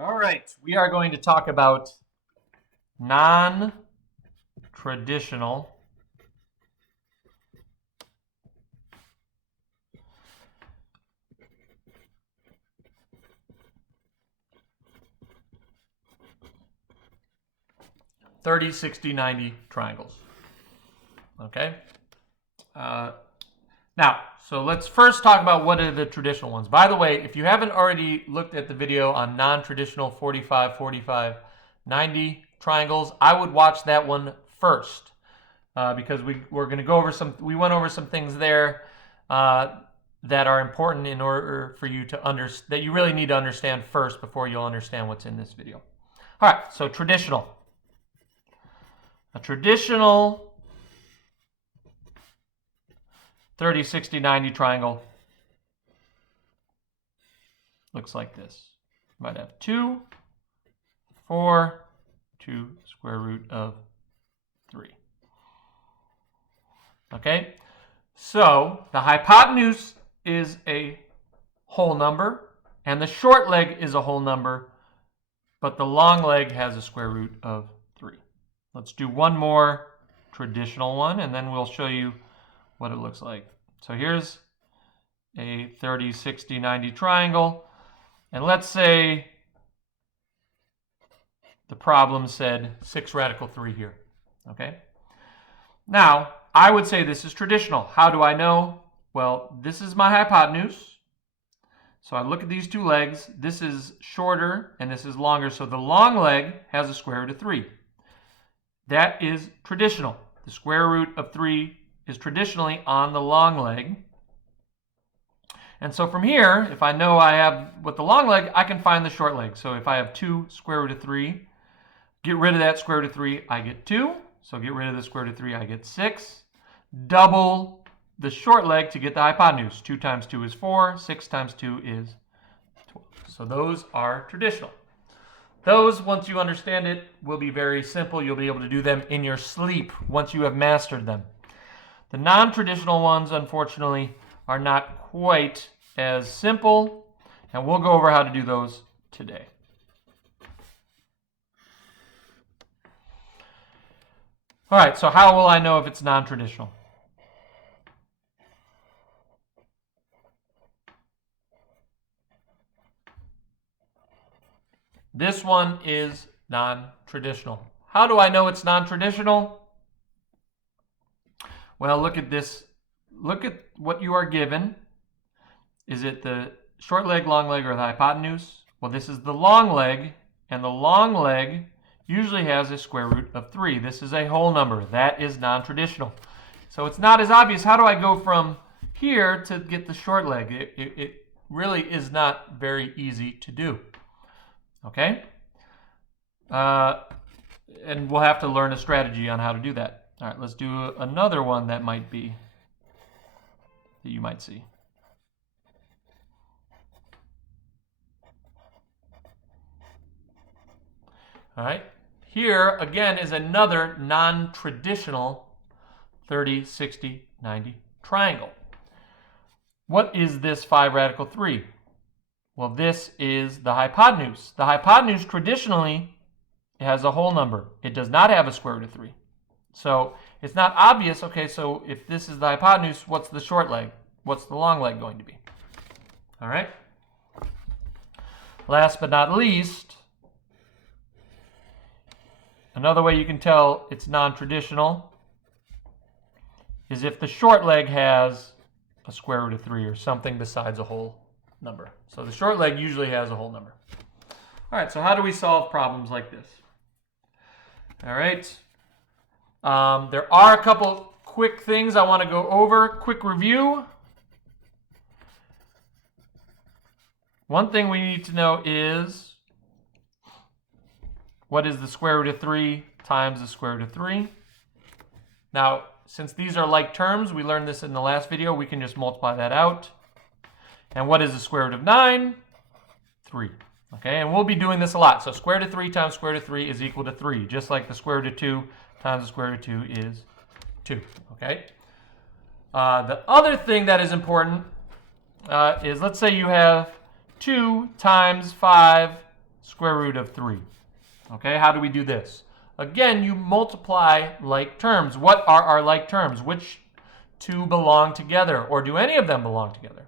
All right, we are going to talk about non-traditional (30, 60, 90) triangles. Okay. Now, so let's first talk about what are the traditional ones. By the way, if you haven't already looked at the video on non-traditional 45, 45, 90 triangles, I would watch that one first because we're going to go over we went over some things there that are important in order for you to understand, that you really need to understand first before you'll understand what's in this video. All right, so traditional. A traditional 30, 60, 90 triangle looks like this. You might have 2, 4, 2 square root of 3. Okay, so the hypotenuse is a whole number, and the short leg is a whole number, but the long leg has a square root of 3. Let's do one more traditional one, and then we'll show you what it looks like. So here's a 30, 60, 90 triangle, and let's say the problem said 6 radical 3 here. Okay, now I would say this is traditional. How do I know? Well, this is my hypotenuse. So I look at these two legs. This is shorter and this is longer. So the long leg has a square root of 3. That is traditional. The square root of 3 is traditionally on the long leg. And so from here, if I know I have with the long leg, I can find the short leg. So if I have 2 square root of 3, get rid of that square root of 3, I get 2. So get rid of the square root of 3, I get 6. Double the short leg to get the hypotenuse. 2 times 2 is 4. 6 times 2 is 12. So those are traditional. Those, once you understand it, will be very simple. You'll be able to do them in your sleep once you have mastered them. The non-traditional ones, unfortunately, are not quite as simple, and we'll go over how to do those today. All right, so how will I know if it's non-traditional? This one is non-traditional. How do I know it's non-traditional? Well, look at this. Look at what you are given. Is it the short leg, long leg, or the hypotenuse? Well, this is the long leg, and the long leg usually has a square root of 3. This is a whole number. That is non-traditional. So it's not as obvious. How do I go from here to get the short leg? It really is not very easy to do. Okay? And we'll have to learn a strategy on how to do that. All right, let's do another one that might be, that you might see. All right, here again is another non-traditional 30, 60, 90 triangle. What is this 5 radical 3? Well, this is the hypotenuse. The hypotenuse traditionally has a whole number. It does not have a square root of 3. So it's not obvious, okay, so if this is the hypotenuse, what's the short leg? What's the long leg going to be? All right. Last but not least, another way you can tell it's non-traditional is if the short leg has a square root of 3 or something besides a whole number. So the short leg usually has a whole number. All right, so how do we solve problems like this? All right. There are a couple quick things I want to go over. Quick review. One thing we need to know is, what is the square root of 3 times the square root of 3? Now, since these are like terms, we learned this in the last video, we can just multiply that out. And what is the square root of 9? 3. Okay, and we'll be doing this a lot. So square root of 3 times square root of 3 is equal to 3, just like the square root of 2 times the square root of 2 is 2. Okay. The other thing that is important is, let's say you have 2 times 5 square root of 3. Okay, how do we do this? Again, you multiply like terms. What are our like terms? Which two belong together, or do any of them belong together?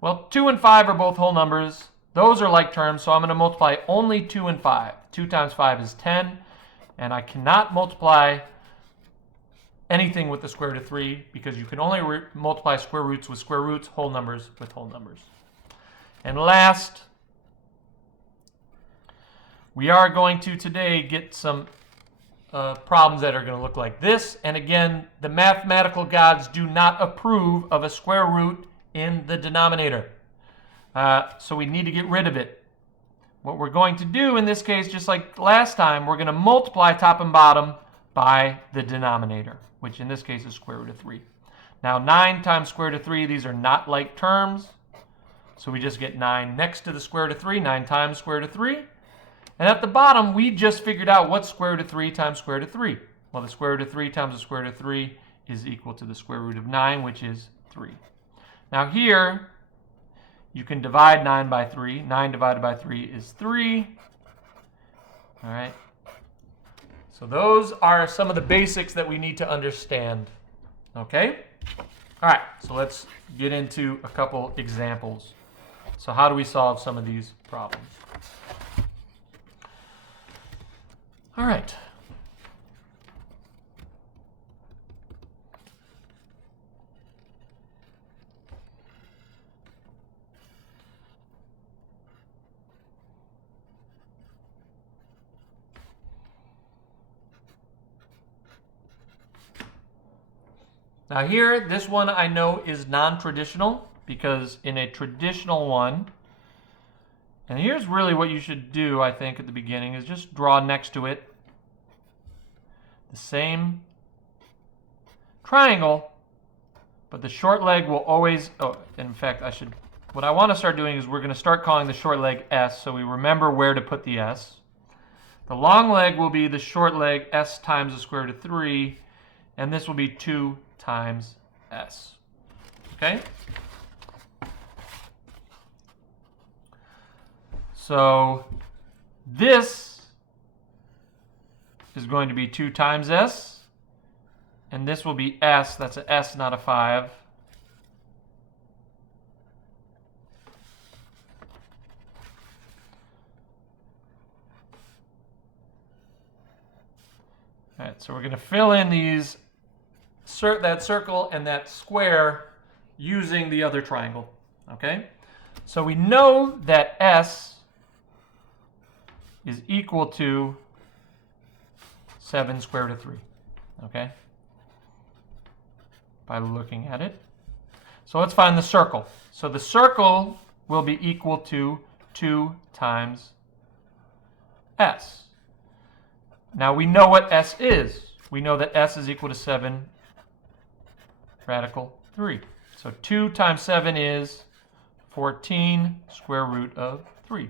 Well, 2 and 5 are both whole numbers. Those are like terms, so I'm going to multiply only 2 and 5. 2 times 5 is 10, and I cannot multiply anything with the square root of 3 because you can only multiply square roots with square roots, whole numbers with whole numbers. And last, we are going to today get some problems that are going to look like this. And again, the mathematical gods do not approve of a square root in the denominator. So we need to get rid of it. What we're going to do in this case, just like last time, we're going to multiply top and bottom by the denominator, which in this case is square root of 3. Now 9 times square root of 3, these are not like terms. So we just get 9 next to the square root of 3, 9 times square root of 3. And at the bottom, we just figured out what's square root of 3 times square root of 3. Well, the square root of 3 times the square root of 3 is equal to the square root of 9, which is 3. Now here, you can divide 9 by 3. 9 divided by 3 is 3. All right. So those are some of the basics that we need to understand. Okay? All right, so let's get into a couple examples. So how do we solve some of these problems? All right. Now here, this one I know is non-traditional because in a traditional one, and here's really what you should do, I think, at the beginning, is just draw next to it the same triangle, but the short leg will always, oh, in fact, what I want to start doing is we're going to start calling the short leg S, so we remember where to put the S. The long leg will be the short leg S times the square root of 3, and this will be 2 times S. Okay? So this is going to be 2 times S, and this will be S. That's an S, not a 5. All right, so we're going to fill in these that circle and that square using the other triangle. Okay? So we know that S is equal to 7 square root of 3. Okay? By looking at it. So let's find the circle. So the circle will be equal to 2 times S. Now we know what S is. We know that S is equal to 7 radical 3. So 2 times 7 is 14 square root of 3.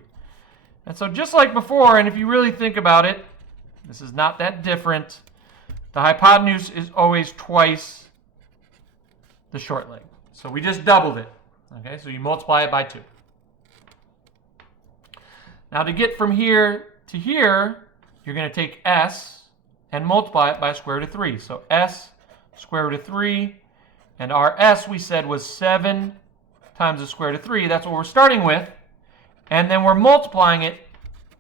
And so just like before, and if you really think about it, this is not that different. The hypotenuse is always twice the short leg. So we just doubled it. Okay, so you multiply it by 2. Now to get from here to here, you're going to take S and multiply it by square root of 3. So S square root of 3, and our S we said was 7 times the square root of 3. That's what we're starting with. And then we're multiplying it,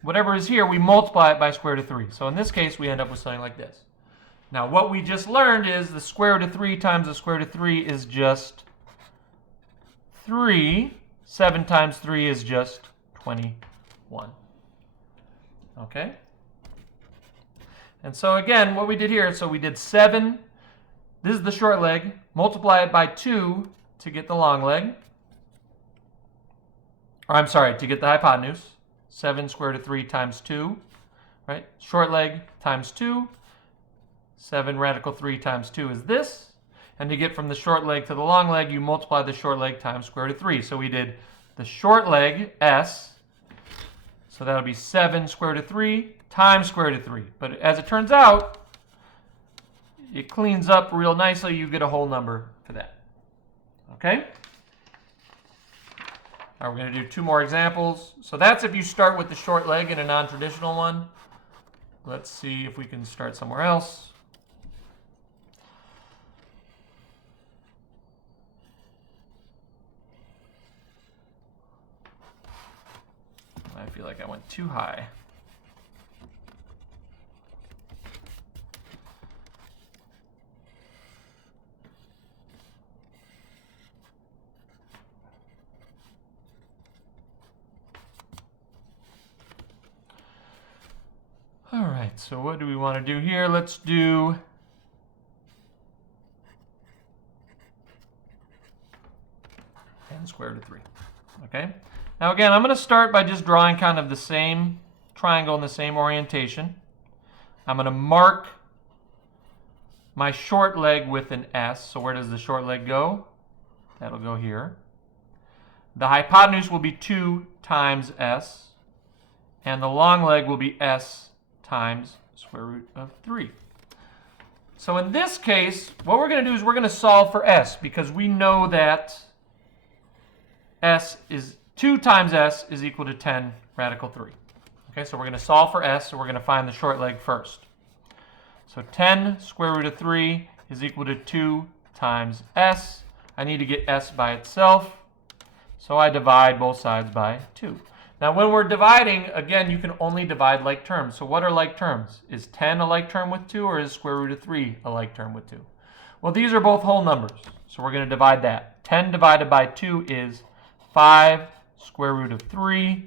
whatever is here, we multiply it by square root of 3. So in this case, we end up with something like this. Now what we just learned is the square root of 3 times the square root of 3 is just 3. 7 times 3 is just 21. Okay? And so again, what we did here, so we did 7. This is the short leg. Multiply it by 2 to get the long leg. Or I'm sorry, to get the hypotenuse. 7 square root of 3 times 2. Right? Short leg times 2. 7 radical 3 times 2 is this. And to get from the short leg to the long leg, you multiply the short leg times square root of 3. So we did the short leg, S. So that'll be 7 square root of 3 times square root of 3. But as it turns out, it cleans up real nicely. You get a whole number for that. Okay? All right, we're going to do 2 more examples. So that's if you start with the short leg in a non-traditional one. Let's see if we can start somewhere else. I feel like I went too high. All right, so what do we want to do here? Let's do n squared root of 3. Okay. Now again, I'm going to start by just drawing kind of the same triangle in the same orientation. I'm going to mark my short leg with an S. So where does the short leg go? That'll go here. The hypotenuse will be 2 times S. And the long leg will be S times square root of 3. So in this case, what we're going to do is we're going to solve for S, because we know that S is 2 times S is equal to 10 radical 3. Okay, so we're going to solve for S, so we're going to find the short leg first. So 10 square root of 3 is equal to 2 times S. I need to get S by itself, so I divide both sides by 2. Now when we're dividing, again, you can only divide like terms. So what are like terms? Is 10 a like term with 2, or is square root of 3 a like term with 2? Well, these are both whole numbers, so we're going to divide that. 10 divided by 2 is 5 square root of 3.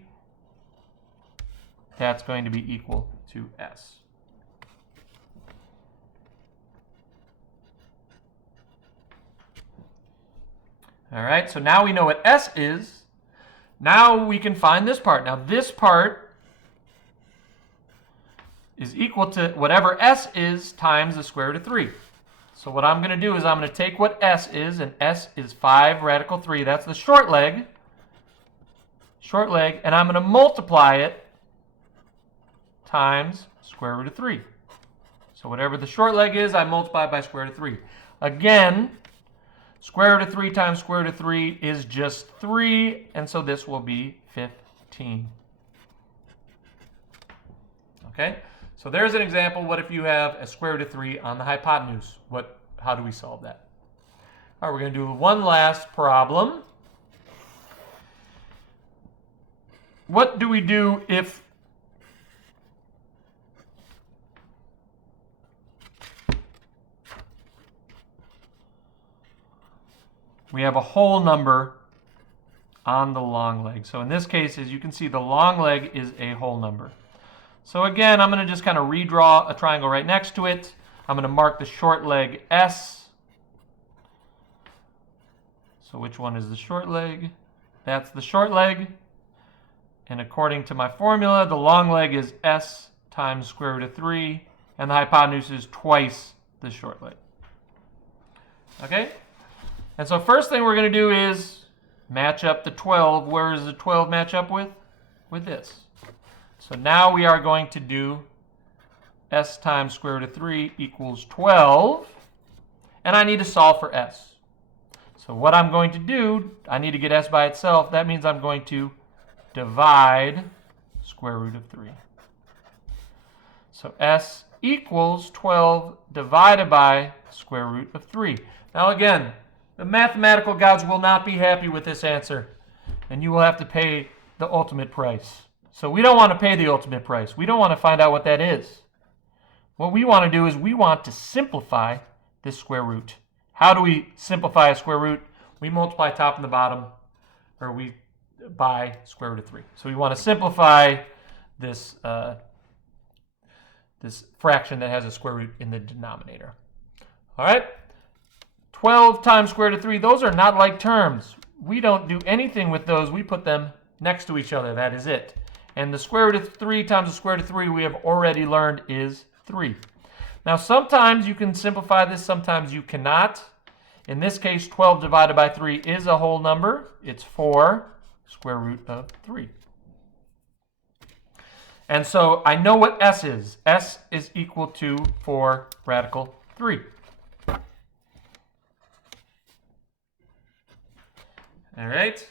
That's going to be equal to S. All right, so now we know what S is. Now we can find this part. Now this part is equal to whatever S is times the square root of 3. So what I'm going to do is I'm going to take what S is, and S is 5 radical 3. That's the short leg, and I'm going to multiply it times square root of 3. So whatever the short leg is, I multiply by square root of 3. Again, square root of 3 times square root of 3 is just 3, and so this will be 15. Okay, so there's an example. What if you have a square root of 3 on the hypotenuse? How do we solve that? All right, we're going to do one last problem. What do we do if we have a whole number on the long leg? So in this case, as you can see, the long leg is a whole number. So again, I'm going to just kind of redraw a triangle right next to it. I'm going to mark the short leg S. So which one is the short leg? That's the short leg. And according to my formula, the long leg is S times square root of 3, and the hypotenuse is twice the short leg. Okay? And so first thing we're going to do is match up the 12. Where does the 12 match up with? With this. So now we are going to do S times square root of 3 equals 12. And I need to solve for S. So what I'm going to do, I need to get S by itself. That means I'm going to divide square root of 3. So S equals 12 divided by square root of 3. Now again, the mathematical gods will not be happy with this answer, and you will have to pay the ultimate price. So we don't want to pay the ultimate price. We don't want to find out what that is. What we want to do is we want to simplify this square root. How do we simplify a square root? We multiply top and the bottom, or we by square root of 3. So we want to simplify this, this fraction that has a square root in the denominator. All right? 12 times square root of 3, those are not like terms. We don't do anything with those. We put them next to each other. That is it. And the square root of 3 times the square root of 3 we have already learned is 3. Now sometimes you can simplify this, sometimes you cannot. In this case, 12 divided by 3 is a whole number. It's 4 square root of 3. And so I know what S is. S is equal to 4 radical 3. All right.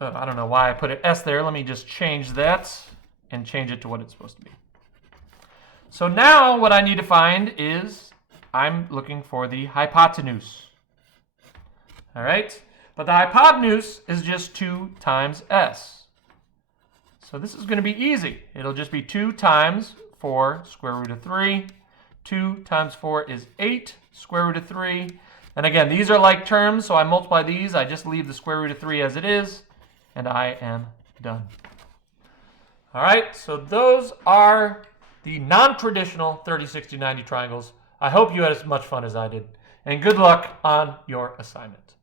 I don't know why I put an S there. Let me just change that and change it to what it's supposed to be. So now what I need to find is, I'm looking for the hypotenuse. All right? But the hypotenuse is just 2 times S. So this is going to be easy. It'll just be 2 times 4 square root of 3. 2 times 4 is 8 square root of 3. And again, these are like terms, so I multiply these. I just leave the square root of 3 as it is, and I am done. All right, so those are the non-traditional 30, 60, 90 triangles. I hope you had as much fun as I did. And good luck on your assignment.